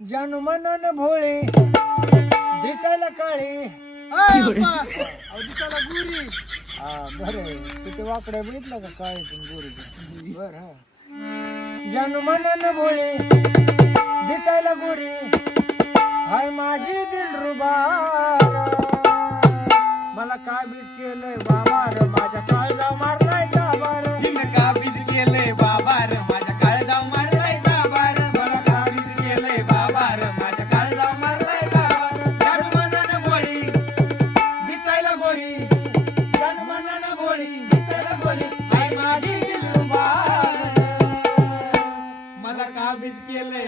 जानू मनन भोळे दिसायला काळे. अप्पा. अहो, दिसायला गुरी. हा बरं तिथे वाकड्या बघितलं का काळ्याची गोरीची बर हा. जानू मनन भोळे दिसायला गोरी. हाय माझी दिलरुबार मला काबीज केलंय बाबार? माझ्या काळजा मारलाय काबीज केलंय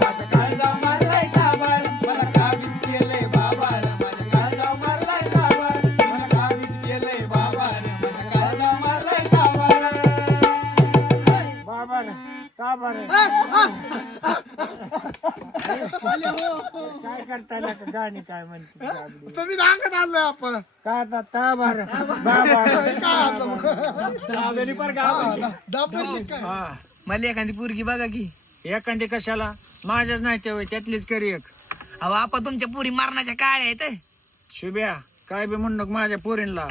माझ्या काळजाव मारलाय दाबार मला काबीज केलंय बाबार माझ्या काळजाव मारलाय दाबार मला काबीज केलंय माझ्या मारलाय ताबार काय ना गाणी? काय म्हणते ती आपली? तुम्ही सांगत आलोय आपण. काय आता? ताबार बाबार दाबेली पर गाव. दाबून काय हा. मला एखादी पोरगी बघा की. एखादी कशाला? माझ्याच नाही तेव्हा त्यातलीच करी एक. अहो आपा तुमच्या पुरी मारण्याच्या काळ्या आहेत शुभ्या काय बी म्हणू नको माझ्या पोरींला.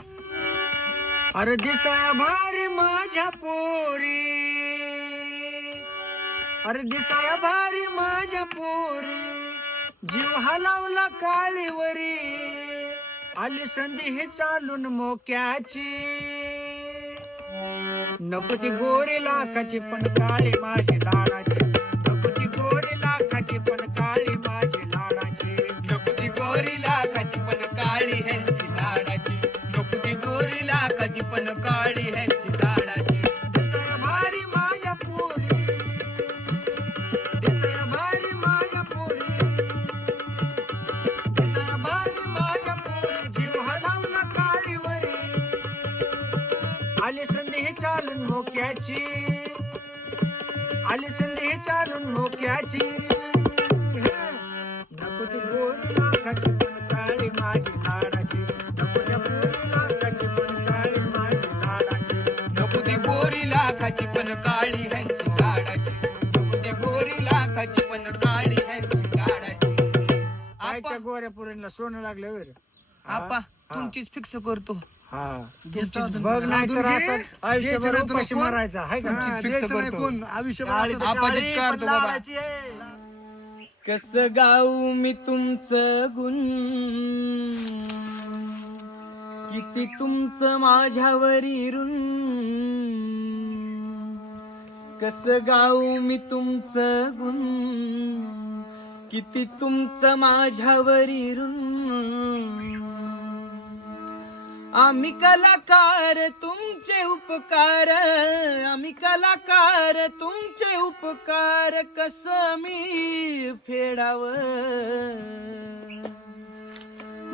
अरे दिसाया भारी माझ्या पोरी. अरे दिसाया भारी माझ्या पोरी. जीव हलावला काळीवरी आली संधी ही चालून मोक्याची. नको ती गोरी लाखाची पण काळी माझी लाडाची. काळी ह्यांची लाडाची. नको ती गोरीला कधी पण काळी ह्यांची लाडाची. भारी माझ्या पोरी. भारी माझ्या पोरी. भारी माझ्या पोरी जीव काळीवरी. आली संधी चालून मोक्याची. आली संधी चालून मोक्याची. लाखाची पण काळी ह्यांची ती गोरी लाखाची पण काळी ह्यांची लाडाची काय आपा. त्या गोऱ्या पोरींना सोनं लागलं वर आपा तुमचीच फिक्स करतो. हा. साधून- बघ नाही तर साधून घे. असंच आयुष्यभर द्यायचं नाही उपाशी तुला कोण? मारायचा. हाय का? हा, fix द्यायचं नाही करतो. कोण? आयुष्यभर काळी- असंच आपाजीच करतो बाबा. कस गाऊ मी तुमचं गुण? किती तुमचं माझ्यावरी ऋण कस गाऊ मी तुमचं गुण? किती तुमचं माझ्यावरी ऋण आम्ही कलाकार तुमचे उपकार. आम्ही कलाकार तुमचे उपकार. कस मी फेडावं?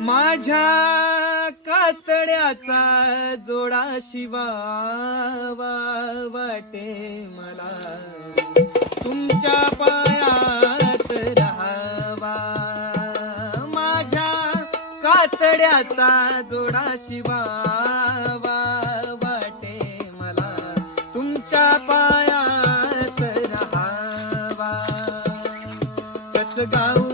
माझ्या कातड्याचा जोडा शिवा वाटे मला. तुमच्या पायात राहावा. माझ्या कातड्याचा जोडा शिवा वाटे मला. तुमच्या पायात राहावा. कस गाव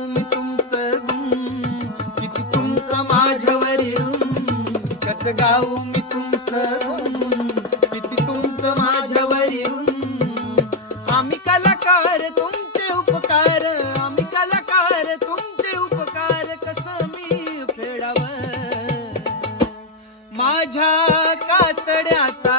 कस गाऊ मी तुमचं किती तुमचं माझ्यावरी आम्ही कलाकार तुमचे उपकार आम्ही कलाकार तुमचे उपकार कस मी फेडाव? माझ्या कातड्याचा